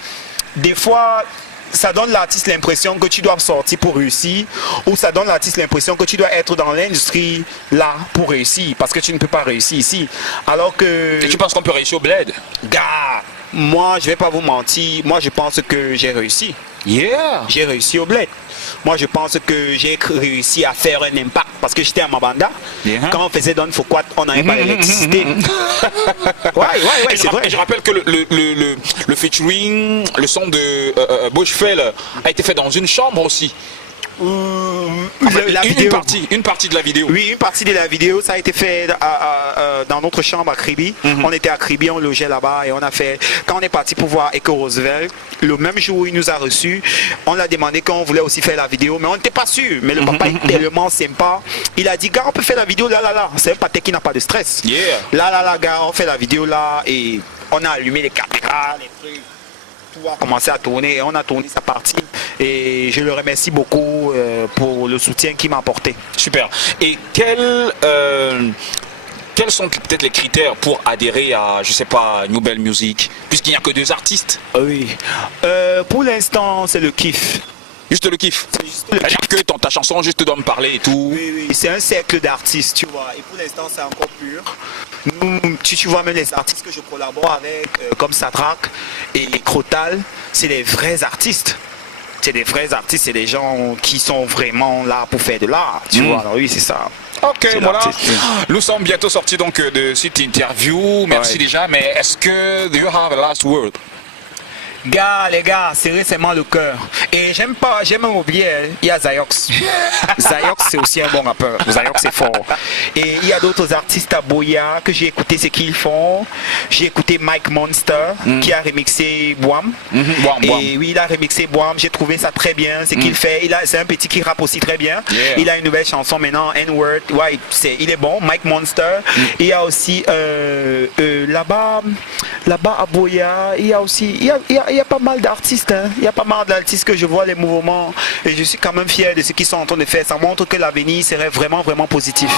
des fois, ça donne l'artiste l'impression que tu dois sortir pour réussir, ou ça donne l'artiste l'impression que tu dois être dans l'industrie là pour réussir, parce que tu ne peux pas réussir ici. Alors que... Et tu penses qu'on peut réussir au bled? Gars, moi je vais pas vous mentir, moi je pense que j'ai réussi. Yeah! J'ai réussi au bled. Moi je pense que j'ai réussi à faire un impact parce que j'étais à Mabanda. Quand on faisait Don Foucault, on n'avait pas d'électricité. Ouais, c'est vrai. Je rappelle que le featuring, le son de Bushfell a été fait dans une chambre aussi. Une partie de la vidéo. Oui, une partie de la vidéo, ça a été fait dans notre chambre à Kribi. On était à Kribi, on logeait là-bas et on a fait. Quand on est parti pour voir Echo Roosevelt, le même jour où il nous a reçus, on l'a demandé quand on voulait aussi faire la vidéo, mais on n'était pas sûr. Mais le papa est tellement sympa, il a dit, gars, on peut faire la vidéo là. C'est un pâté qui n'a pas de stress. Yeah. Là, gars, on fait la vidéo là et on a allumé les caméras, les trucs. Tout a commencé à tourner et on a tourné sa partie et je le remercie beaucoup pour le soutien qu'il m'a apporté. Super. Et quels sont peut-être les critères pour adhérer à, je sais pas, New Belle Music, puisqu'il n'y a que 2 artistes? Oui. Pour l'instant, c'est le kiff. Juste le kiff. C'est-à-dire que ta chanson juste doit me parler et tout. Oui, c'est un cercle d'artistes, tu vois. Et pour l'instant, c'est encore pur. Nous, tu vois, même les artistes que je collabore avec, comme Sadrak et Crotal, c'est des vrais artistes. C'est des vrais artistes, c'est des gens qui sont vraiment là pour faire de l'art, tu vois. Alors oui, c'est ça. Ok, voilà. Nous sommes bientôt sortis donc de cette interview. Merci déjà, mais est-ce que do you have a last word? Gars, les gars, serrez seulement le cœur. Et j'aime même oublier, il y a Zayox. Zayox, c'est aussi un bon rappeur. Zayox, c'est fort. Et il y a d'autres artistes à Boya que j'ai écouté ce qu'ils font. J'ai écouté Mike Monster qui a remixé Boam. Et oui, il a remixé Boam. J'ai trouvé ça très bien, ce qu'il fait. C'est un petit qui rappe aussi très bien. Yeah. Il a une nouvelle chanson maintenant, N-Word. Ouais, il est bon, Mike Monster. Il y a aussi là-bas à Boya, il y a aussi... Il y a pas mal d'artistes, hein. Il y a pas mal d'artistes que je vois les mouvements et je suis quand même fier de ce qu'ils sont en train de faire. Ça montre que l'avenir serait vraiment positif.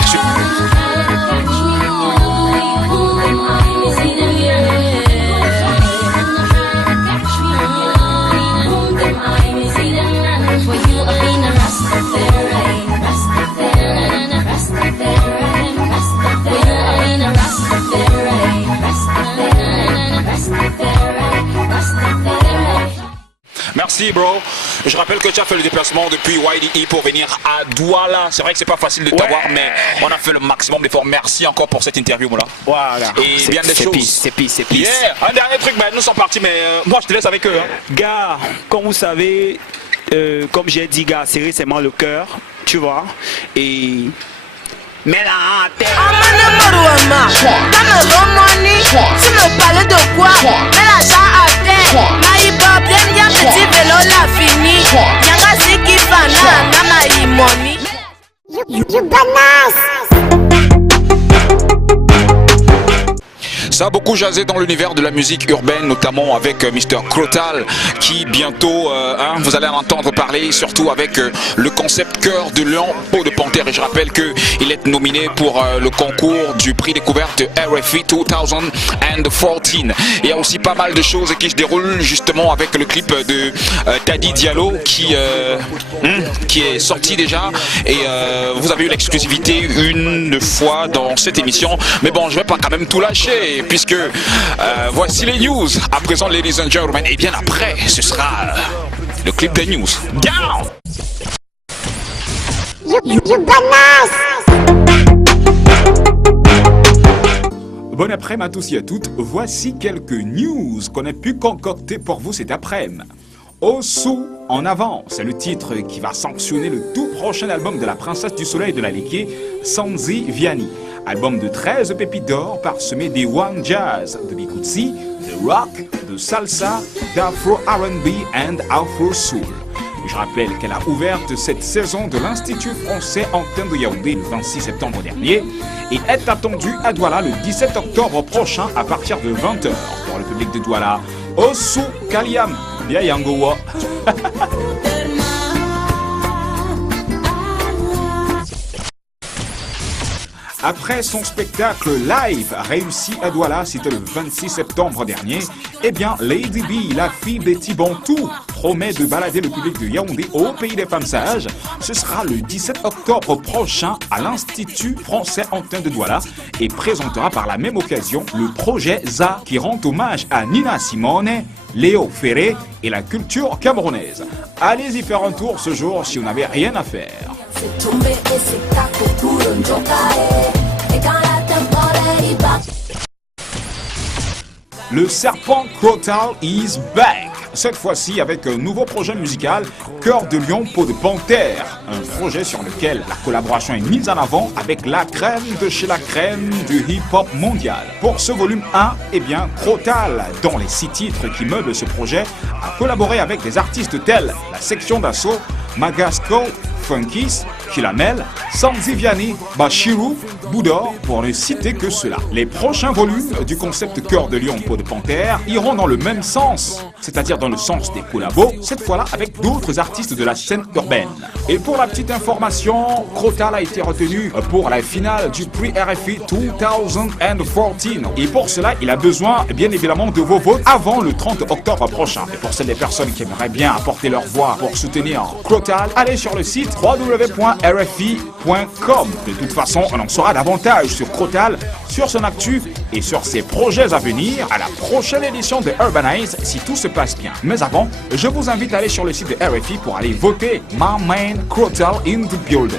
Merci bro. Je rappelle que tu as fait le déplacement depuis YDE pour venir à Douala. C'est vrai que c'est pas facile de t'avoir, mais on a fait le maximum d'efforts. Merci encore pour cette interview là. Voilà. Et bien des choses. C'est peace. Yeah. Un dernier truc, nous sommes partis, mais moi je te laisse avec eux. Gars, comme vous savez, comme j'ai dit, gars, serrez seulement le cœur, tu vois. Et mais la tête. Tu me parles de quoi? Mets l'argent à terre. Maïba, bien petit vélo la fini. Yanga si qui fana, na maïmoni. You bananas. Ça a beaucoup jasé dans l'univers de la musique urbaine, notamment avec Mr. Crotal, qui bientôt, vous allez en entendre parler, surtout avec le concept Cœur de Lion, Peau de Panthère. Et je rappelle qu'il est nominé pour le concours du prix découverte RFI 2014. Il y a aussi pas mal de choses qui se déroulent justement avec le clip de Daddy Diallo qui est sorti déjà. Et vous avez eu l'exclusivité une fois dans cette émission. Mais bon, je vais pas quand même tout lâcher, puisque voici les news. À présent, ladies and gentlemen, et bien après, ce sera le clip des news. Down! You bananas. Bon après-midi à tous et à toutes. Voici quelques news qu'on a pu concocter pour vous cet après-midi. Osu en avant, c'est le titre qui va sanctionner le tout prochain album de la princesse du soleil de la Liké, Sanzi Vianney. Album de 13 pépites d'or parsemé des one jazz, de bikutsi, de rock, de salsa, d'afro R&B and afro soul. Je rappelle qu'elle a ouvert cette saison de l'Institut français Antenne de Yaoundé le 26 septembre dernier et est attendue à Douala le 17 octobre prochain à partir de 20h pour le public de Douala. Osu Kaliam, bien Yangowa. Après son spectacle live réussi à Douala, c'était le 26 septembre dernier, eh bien Lady B, la fille Betty Bantou, promet de balader le public de Yaoundé au pays des femmes sages. Ce sera le 17 octobre prochain à l'Institut français Antin de Douala et présentera par la même occasion le projet ZA qui rend hommage à Nina Simone, Léo Ferré et la culture camerounaise. Allez-y faire un tour ce jour si vous n'avez rien à faire. Le serpent Crotal is back. Cette fois-ci avec un nouveau projet musical, Cœur de Lion, Peau de Panthère. Un projet sur lequel la collaboration est mise en avant avec la crème de chez la crème du hip-hop mondial. Pour ce volume 1, eh bien, Crotal, dont les 6 titres qui meublent ce projet, a collaboré avec des artistes tels la section d'assaut, Magasco, Funkis, Kilamel, Sanziviani, Bashiru, Boudor, pour ne citer que cela. Les prochains volumes du concept Cœur de Lion, Peau de Panthère iront dans le même sens, c'est-à-dire dans le sens des collabos, cette fois-là avec d'autres artistes de la scène urbaine. Et pour la petite information, Crotal a été retenu pour la finale du prix RFI 2014. Et pour cela, il a besoin, bien évidemment, de vos votes avant le 30 octobre prochain. Et pour celles des personnes qui aimeraient bien apporter leur voix pour soutenir Crotal, allez sur le site www.rfi.com. De toute façon, on en saura davantage sur Crotal, sur son actu et sur ses projets à venir à la prochaine édition de Urbanize si tout se passe bien. Mais avant, je vous invite à aller sur le site de RFI pour aller voter My Man Crotal in the Building.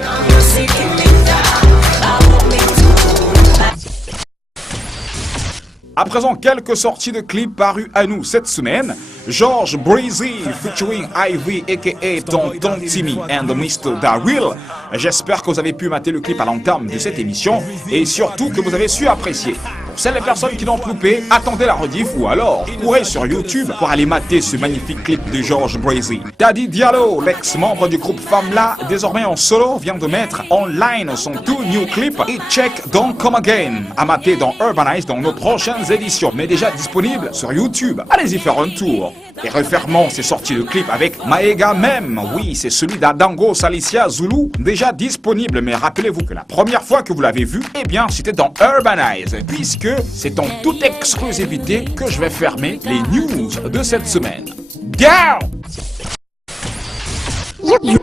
À présent, quelques sorties de clips parues à nous cette semaine. George Breezy featuring Ivy aka Tonton Timmy and Mr. Daryl. J'espère que vous avez pu mater le clip à l'entame de cette émission et surtout que vous avez su apprécier. Pour celles des personnes qui l'ont loupé, attendez la rediff ou alors courez sur YouTube pour aller mater ce magnifique clip de George Breezy. Daddy Diallo, l'ex-membre du groupe Famla, désormais en solo, vient de mettre online son tout new clip It Check Don't Come Again, à mater dans Urbanize dans nos prochaines éditions, mais déjà disponible sur YouTube. Allez-y faire un tour. Et refermons ces sorties de clip avec Maega même. Oui, c'est celui d'Adango Salicia Zulu, déjà disponible, mais rappelez-vous que la première fois que vous l'avez vu, eh bien c'était dans Urbanize, puisque c'est en toute exclusivité que je vais fermer les news de cette semaine. Down! You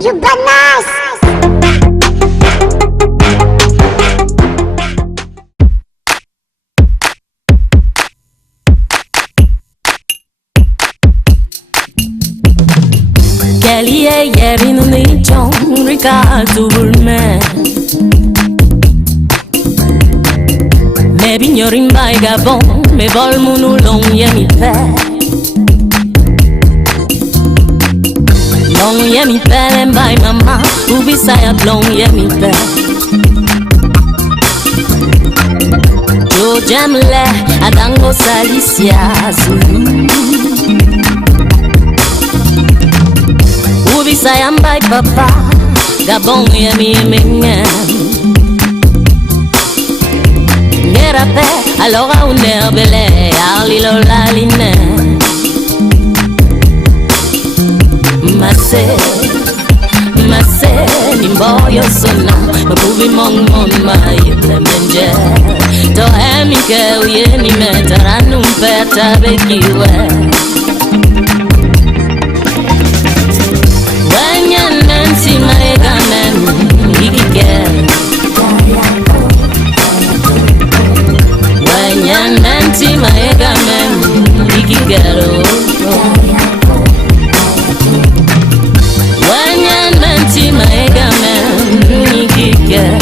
Kelly yeri nuni chong Ricardo Bulman Me bignorin by Gabon Me vol munu long yemi pe Long yemi pe and by mama Ubi sayat long yemi pe Jo jamle Adango Salicia Zulu Ubi sayam by papa Gabon yemi mengen Ngera pe alora unerbele Arlilo laline Mase Nimboyo sona Mabubi mong ma yile menje To emike uye ni metaranum peta bekiwe Nancy Maega men Igigel Wanya Nancy Maega men Igigel Wanya Nancy Maega men Igigel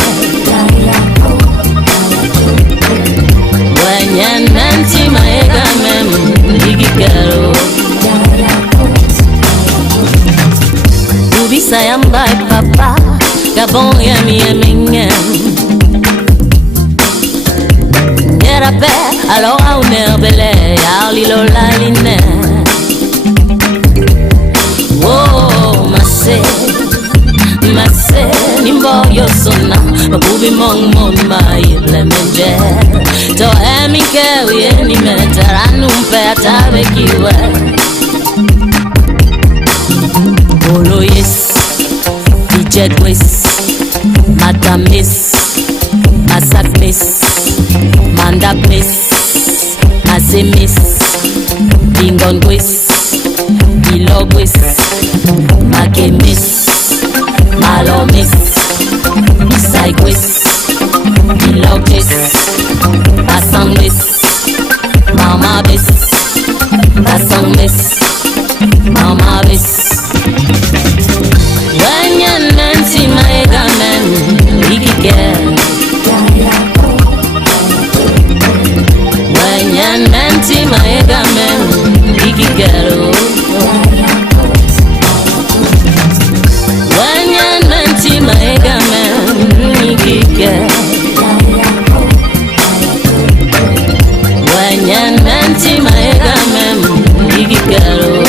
Wanya Nancy Maega men Igigel Sayam by papa Gabon yami yemingen Ngera pe alora unerbele Arlilo laline Oh Mase Nimboyo sona mabubi mong mon mai blemenje to emike yeni metara numpeta bekiwe Olo yes Dijet wis Madam miss Masak miss Mandap miss Nase miss Bingon wis Bilog wis Make miss Malo miss Isai wis Bilog wis Basang wis Mama wis Basang wis Mama wis When you're Nancy, my gamen, we can. When you're Nancy, my gamen, we can. When you're Nancy, my gamen, we can. When you're Nancy, my gamen, we can.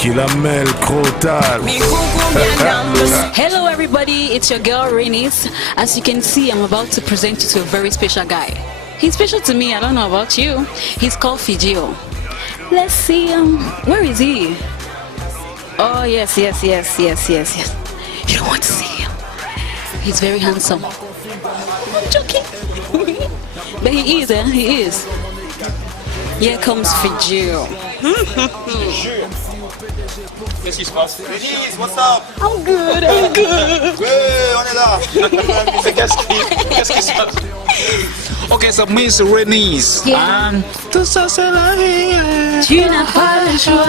Kilamel Crotal. Hello everybody, it's your girl Renis. As you can see, I'm about to present you to a very special guy. He's special to me, I don't know about you. He's called Fijio. Let's see where is he? Oh yes. You don't want to see him. He's very handsome. I'm joking. But he is, he is. Here comes Fijio. Qu'est-ce qui se passe? Denise, what's up? I'm good. Ouais, on est là. Qu'est-ce qui se passe? Ok, ça Miss Renis. Tout ça c'est la vie. Tu n'as pas le choix.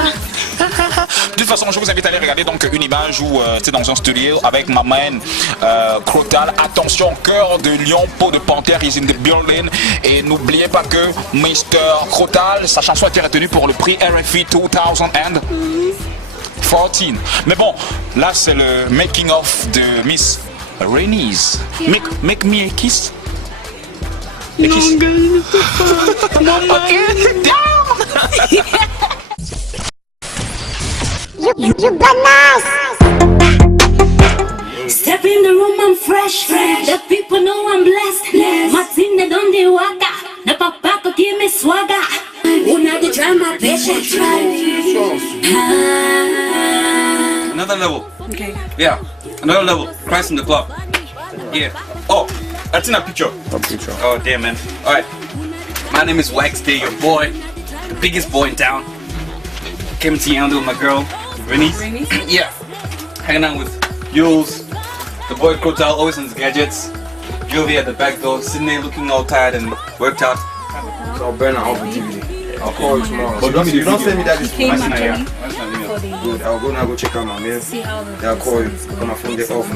De toute façon, je vous invite à aller regarder donc une image où c'est dans un studio avec ma main Crotal. Attention, cœur de lion, peau de panthère is in the building. Et n'oubliez pas que Mr. Crotal, sa chanson a été retenue pour le prix RFI 2014. Mais bon, là c'est le making of de Miss Renis. Make me a kiss. A kiss. You bananas! Step in the room, I'm fresh. The people know I'm blessed. Martin don't de waka. The papa could give me swagger. Una the drama patient. Another level. Okay. Yeah, another level. Christ in the club. Yeah. Oh, that's in a picture. Oh, damn, man. Alright. My name is Wax Day, your boy. The biggest boy in town. Came to Yando with my girl, Renis. Yeah. Hanging out with Yules. The boy Crotal, always on his gadgets. Jovi at the back door, sitting there looking all tired and worked out. So I'll burn it off the DVD. I'll call you tomorrow. But don't send me that this morning. Good. I'll go now go check out my mail. Then I'll call you. Put my phone get off.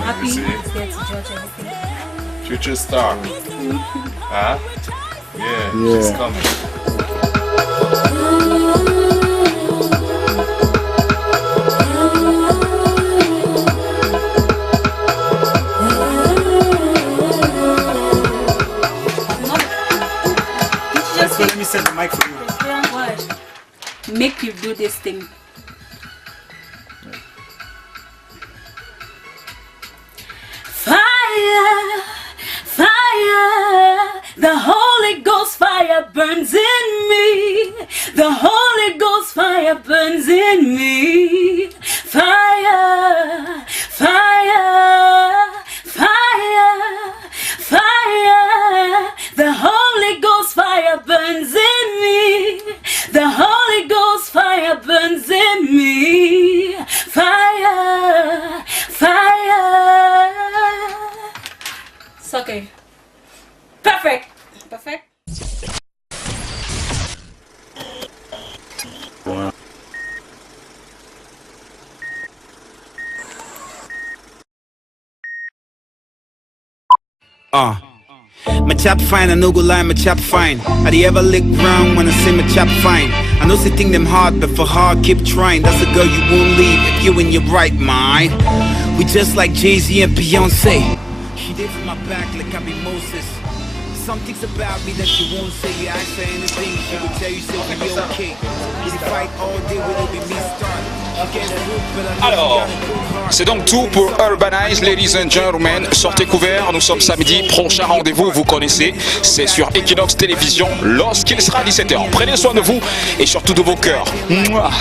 Future star. Huh? Yeah. She's coming. Let me set the mic for you. Make you do this thing. Fire, fire, the Holy Ghost fire burns in me. The Holy Ghost fire burns in me. Fire, fire, fire, fire, the Holy Ghost fire burns in me. The Holy Ghost fire burns in me. Fire, fire. It's okay. Perfect. Perfect. My chap fine, I no go lie, my chap fine. I the ever lick round when I say my chap fine. I know say think them hard, but for hard keep trying. That's a girl you won't leave if you in your right mind. We just like Jay-Z and Beyonce. there for my back like I be Moses. Some things about me that she won't say. You ask her anything, she will tell you say be okay. You fight all day, will it be me start? Alors, c'est donc tout pour Urbanize, ladies and gentlemen. Sortez couverts, nous sommes samedi. Prochain rendez-vous, vous connaissez, c'est sur Equinox Télévision lorsqu'il sera 17h. Prenez soin de vous et surtout de vos cœurs. Mouah.